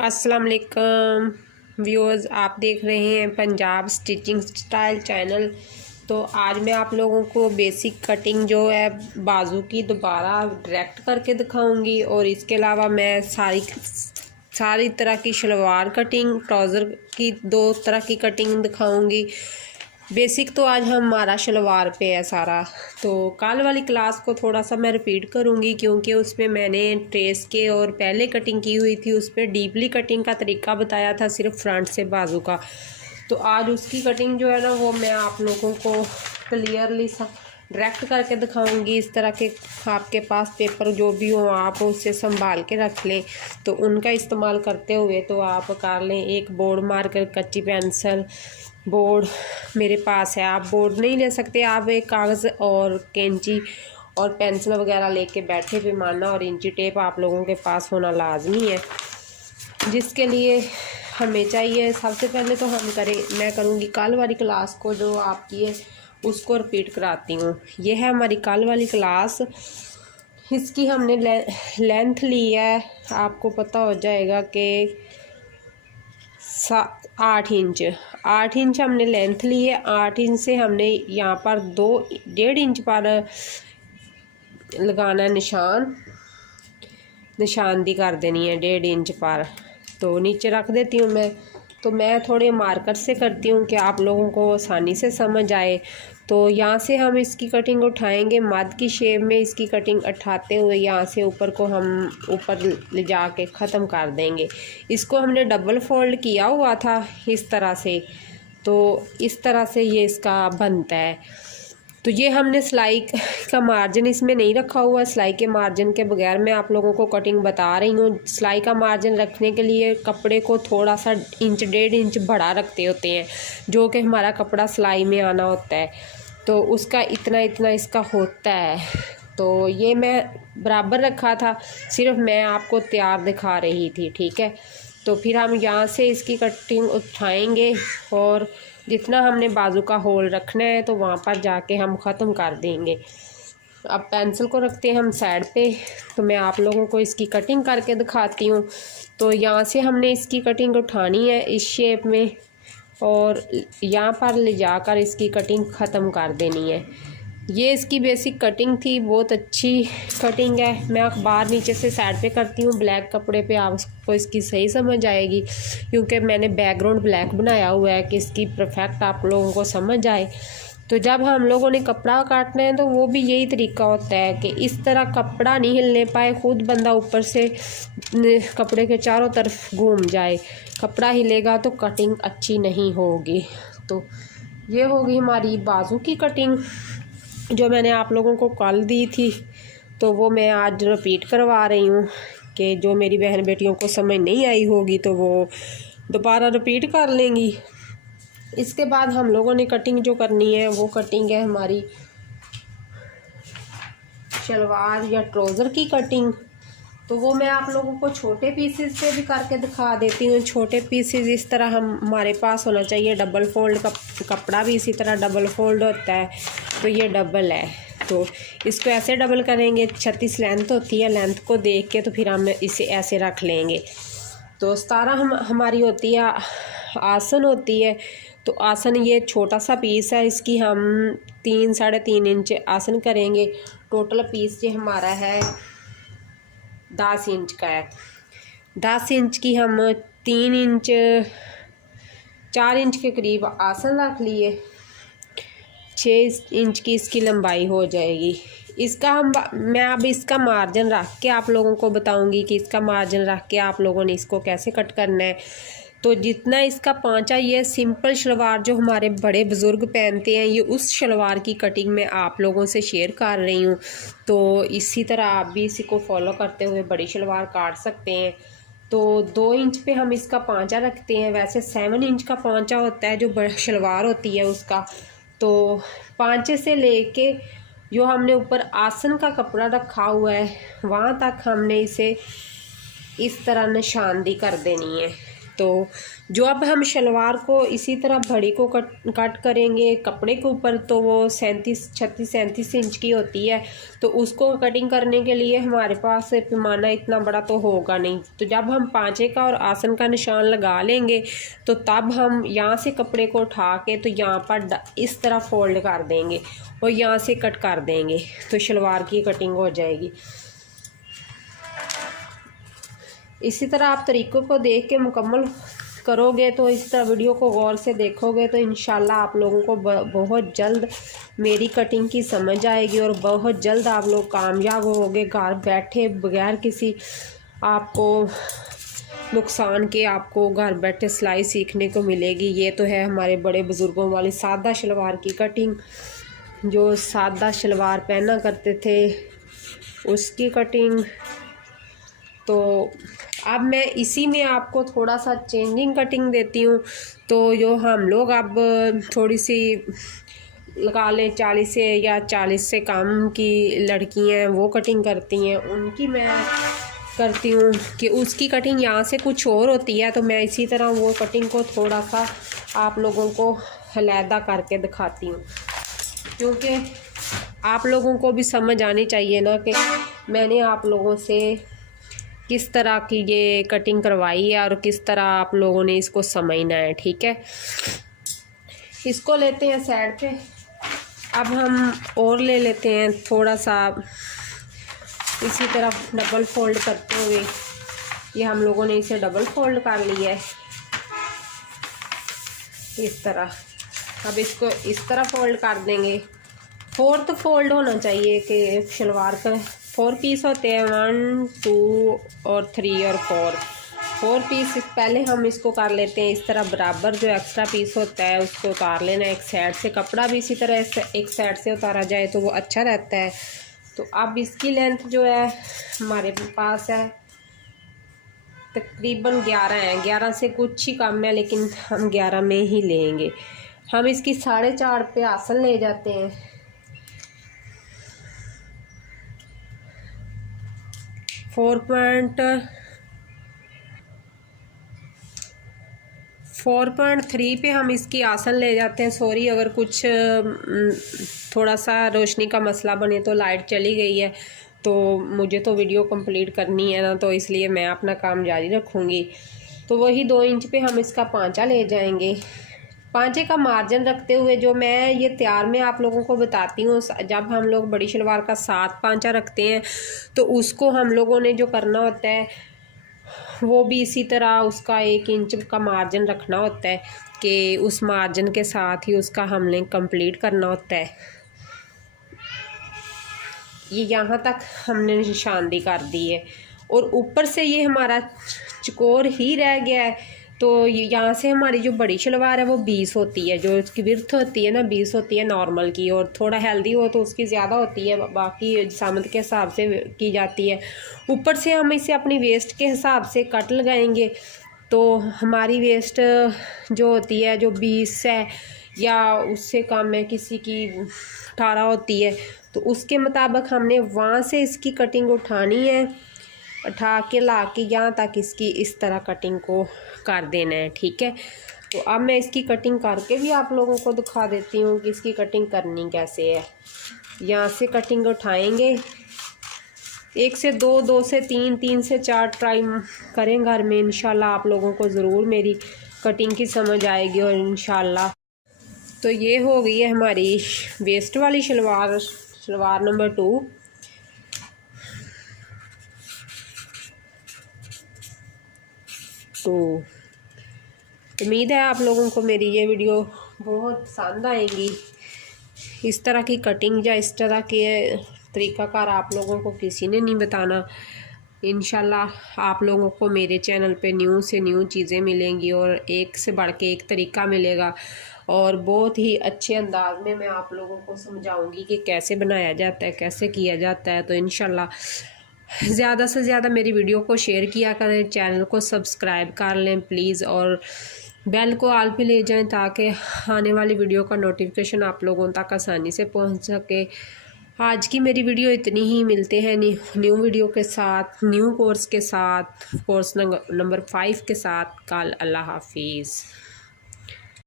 अस्सलाम वालेकुम व्यूअर्स, आप देख रहे हैं पंजाब स्टिचिंग स्टाइल चैनल। तो आज मैं आप लोगों को बेसिक कटिंग जो है बाजू की दोबारा डायरेक्ट करके दिखाऊंगी और इसके अलावा मैं सारी तरह की शलवार कटिंग, ट्राउज़र की 2 तरह की कटिंग दिखाऊंगी। बेसिक तो आज हमारा शलवार पे है सारा। तो कल वाली क्लास को थोड़ा सा मैं रिपीट करूँगी क्योंकि उसमें मैंने ट्रेस के और पहले कटिंग की हुई थी, उस पर डीपली कटिंग का तरीका बताया था सिर्फ फ्रंट से बाजू का। तो आज उसकी कटिंग जो है ना वो मैं आप लोगों को क्लियरली डायरेक्ट करके दिखाऊंगी। इस तरह के आपके पास पेपर जो भी हो आप उससे संभाल के रख लें, तो उनका इस्तेमाल करते हुए तो आप कर लें। एक बोर्ड मार्कर, कच्ची पेंसिल, बोर्ड मेरे पास है, आप बोर्ड नहीं ले सकते, आप एक कागज़ और कैंची और पेंसिल वगैरह लेके बैठे। पैमाना और इंची टेप आप लोगों के पास होना लाजमी है, जिसके लिए हमें चाहिए। सबसे पहले तो मैं करूँगी कल वाली क्लास को जो आपकी है उसको रिपीट कराती हूँ। ये है हमारी कल वाली क्लास। इसकी हमने लेंथ ली है, आपको पता हो जाएगा कि 8 इंच हमने लेंथ ली है। 8 इंच से हमने यहाँ पर 1.5 इंच पर लगाना है निशानदी कर देनी है 1.5 इंच पर। तो नीचे रख देती हूँ मैं। तो मैं थोड़े मार्कर से करती हूँ कि आप लोगों को आसानी से समझ आए। तो यहाँ से हम इसकी कटिंग उठाएंगे, मद की शेप में इसकी कटिंग उठाते हुए यहाँ से ऊपर को हम ऊपर ले जा के ख़त्म कर देंगे। इसको हमने डबल फोल्ड किया हुआ था इस तरह से, तो इस तरह से ये इसका बनता है। तो ये हमने सिलाई का मार्जिन इसमें नहीं रखा हुआ। सिलाई के मार्जिन के बगैर मैं आप लोगों को कटिंग बता रही हूँ। सिलाई का मार्जिन रखने के लिए कपड़े को थोड़ा सा 1.5 इंच बढ़ा रखते होते हैं, जो कि हमारा कपड़ा सिलाई में आना होता है। तो उसका इतना इसका होता है। तो ये मैं बराबर रखा था, सिर्फ मैं आपको तैयार दिखा रही थी, ठीक है। तो फिर हम यहाँ से इसकी कटिंग उठाएंगे और जितना हमने बाजू का होल रखना है तो वहाँ पर जाके हम ख़त्म कर देंगे। अब पेंसिल को रखते हैं हम साइड पे। तो मैं आप लोगों को इसकी कटिंग करके दिखाती हूँ। तो यहाँ से हमने इसकी कटिंग उठानी है इस शेप में और यहाँ पर ले जाकर इसकी कटिंग ख़त्म कर देनी है। ये इसकी बेसिक कटिंग थी, बहुत अच्छी कटिंग है। मैं अखबार नीचे से साइड पे करती हूँ, ब्लैक कपड़े पे आपको इसकी सही समझ आएगी क्योंकि मैंने बैकग्राउंड ब्लैक बनाया हुआ है कि इसकी परफेक्ट आप लोगों को समझ आए। तो जब हम लोगों ने कपड़ा काटना है तो वो भी यही तरीका होता है कि इस तरह कपड़ा नहीं हिलने पाए, खुद बंदा ऊपर से कपड़े के चारों तरफ घूम जाए। कपड़ा हिलेगा तो कटिंग अच्छी नहीं होगी। तो ये होगी हमारी बाजू की कटिंग जो मैंने आप लोगों को कल दी थी, तो वो मैं आज रिपीट करवा रही हूँ कि जो मेरी बहन बेटियों को समझ नहीं आई होगी तो वो दोबारा रिपीट कर लेंगी। इसके बाद हम लोगों ने कटिंग जो करनी है वो कटिंग है हमारी शलवार या ट्राउज़र की कटिंग। तो वो मैं आप लोगों को छोटे पीसेस से भी करके दिखा देती हूँ। छोटे पीसेस इस तरह हमारे पास होना चाहिए। डबल फोल्ड कपड़ा भी इसी तरह डबल फोल्ड होता है, तो ये डबल है। तो इसको ऐसे डबल करेंगे। 36 लेंथ होती है, लेंथ को देख के तो फिर हम इसे ऐसे रख लेंगे। तो 17 हमारी होती है आसन होती है। तो आसन ये छोटा सा पीस है, इसकी हम 3-3.5 इंच आसन करेंगे। टोटल पीस ये हमारा है 10 इंच का है। 10 इंच की हम 4 इंच के करीब आसन रख लिए। 6 इंच की इसकी लंबाई हो जाएगी। इसका मैं अब इसका मार्जिन रख के आप लोगों को बताऊंगी कि इसका मार्जिन रख के आप लोगों ने इसको कैसे कट करना है। तो जितना इसका पांचा, ये सिंपल शलवार जो हमारे बड़े बुज़ुर्ग पहनते हैं, ये उस शलवार की कटिंग मैं आप लोगों से शेयर कर रही हूँ। तो इसी तरह आप भी इसी को फॉलो करते हुए बड़ी शलवार काट सकते हैं। तो 2 इंच पे हम इसका पांचा रखते हैं। वैसे 7 इंच का पांचा होता है जो शलवार होती है उसका। तो पांचे से लेके जो हमने ऊपर आसन का कपड़ा रखा हुआ है वहाँ तक हमने इसे इस तरह निशानदी कर देनी है। तो जो अब हम शलवार को इसी तरह भड़ी को कट करेंगे कपड़े के ऊपर, तो वो 36 इंच की होती है। तो उसको कटिंग करने के लिए हमारे पास पैमाना इतना बड़ा तो होगा नहीं। तो जब हम पांचे का और आसन का निशान लगा लेंगे तो तब हम यहाँ से कपड़े को उठा के तो यहाँ पर इस तरह फोल्ड कर देंगे और यहाँ से कट कर देंगे, तो शलवार की कटिंग हो जाएगी। इसी तरह आप तरीक़ों को देख के मुकम्मल करोगे, तो इस तरह वीडियो को गौर से देखोगे तो इंशाल्लाह आप लोगों को बहुत जल्द मेरी कटिंग की समझ आएगी और बहुत जल्द आप लोग कामयाब होगे घर बैठे, बगैर किसी आपको नुकसान के आपको घर बैठे सिलाई सीखने को मिलेगी। ये तो है हमारे बड़े बुज़ुर्गों वाली सादा शलवार की कटिंग, जो सादा शलवार पहना करते थे उसकी कटिंग। तो अब मैं इसी में आपको थोड़ा सा चेंजिंग कटिंग देती हूँ। तो जो हम लोग अब थोड़ी सी लगा लें 40 से या 40 से कम की लड़कियाँ हैं वो कटिंग करती हैं, उनकी मैं करती हूँ कि उसकी कटिंग यहाँ से कुछ और होती है। तो मैं इसी तरह वो कटिंग को थोड़ा सा आप लोगों को अलहदा करके दिखाती हूँ, क्योंकि आप लोगों को भी समझ आनी चाहिए ना कि मैंने आप लोगों से किस तरह की ये कटिंग करवाई है और किस तरह आप लोगों ने इसको समझना है। ठीक है, इसको लेते हैं साइड पे। अब हम और ले लेते हैं थोड़ा सा इसी तरह डबल फोल्ड करते हुए। ये हम लोगों ने इसे डबल फोल्ड कर लिया है इस तरह। अब इसको इस तरह फोल्ड कर देंगे। फोर्थ फोल्ड होना चाहिए कि शलवार का 4 पीस होते हैं, 1 2 और 3 और 4 पीस। पहले हम इसको कर लेते हैं इस तरह बराबर, जो एक्स्ट्रा पीस होता है उसको उतार लेना एक साइड से। कपड़ा भी इसी तरह एक साइड से उतारा जाए तो वो अच्छा रहता है। तो अब इसकी लेंथ जो है हमारे पास है तकरीबन 11 है, 11 से कुछ ही कम है, लेकिन हम 11 में ही लेंगे। हम इसकी 4.5 पे आसन ले जाते हैं। 4.3 पे हम इसकी आसन ले जाते हैं। सॉरी अगर कुछ थोड़ा सा रोशनी का मसला बने तो लाइट चली गई है, तो मुझे तो वीडियो कंप्लीट करनी है ना, तो इसलिए मैं अपना काम जारी रखूँगी। तो वही 2 इंच पे हम इसका पांचा ले जाएंगे। पांचे का मार्जिन रखते हुए जो मैं ये तैयार में आप लोगों को बताती हूँ, जब हम लोग बड़ी शलवार का 7 पांचा रखते हैं तो उसको हम लोगों ने जो करना होता है वो भी इसी तरह उसका 1 इंच का मार्जिन रखना होता है कि उस मार्जिन के साथ ही उसका हमने कंप्लीट करना होता है। ये यहाँ तक हमने निशानदी कर दी है और ऊपर से ये हमारा चकोर ही रह गया है। तो यहाँ से हमारी जो बड़ी शलवार है वो 20 होती है, जो उसकी विर्थ होती है ना 20 होती है नॉर्मल की, और थोड़ा हेल्दी हो तो उसकी ज़्यादा होती है, बाकी सामत के हिसाब से की जाती है। ऊपर से हम इसे अपनी वेस्ट के हिसाब से कट लगाएंगे। तो हमारी वेस्ट जो होती है जो 20 है या उससे कम है, किसी की 18 होती है, तो उसके मुताबिक हमने वहाँ से इसकी कटिंग उठानी है, उठा के ला के यहाँ तक इसकी इस तरह कटिंग को कर देना है। ठीक है, तो अब मैं इसकी कटिंग करके भी आप लोगों को दिखा देती हूँ कि इसकी कटिंग करनी कैसे है। यहाँ से कटिंग उठाएंगे, 1 से 2, 2 से 3, 3 से 4 ट्राई करें घर में, इंशाल्लाह आप लोगों को ज़रूर मेरी कटिंग की समझ आएगी। और इंशाल्लाह तो ये हो गई है हमारी वेस्ट वाली शलवार, शलवार नंबर 2। तो उम्मीद है आप लोगों को मेरी ये वीडियो बहुत पसंद आएगी। इस तरह की कटिंग या इस तरह के तरीक़ाकार आप लोगों को किसी ने नहीं बताना। इंशाल्लाह आप लोगों को मेरे चैनल पे न्यू से न्यू चीज़ें मिलेंगी और एक से बढ़ के एक तरीका मिलेगा, और बहुत ही अच्छे अंदाज में मैं आप लोगों को समझाऊंगी कि कैसे बनाया जाता है, कैसे किया जाता है। तो इंशाल्लाह ज़्यादा से ज़्यादा मेरी वीडियो को शेयर किया करें, चैनल को सब्सक्राइब कर लें प्लीज़, और बेल को ऑल पे ले जाएं ताकि आने वाली वीडियो का नोटिफिकेशन आप लोगों तक आसानी से पहुंच सके। आज की मेरी वीडियो इतनी ही। मिलते हैं न्यू वीडियो के साथ, न्यू कोर्स के साथ, कोर्स नंबर 5 के साथ कल। अल्लाह हाफिज़।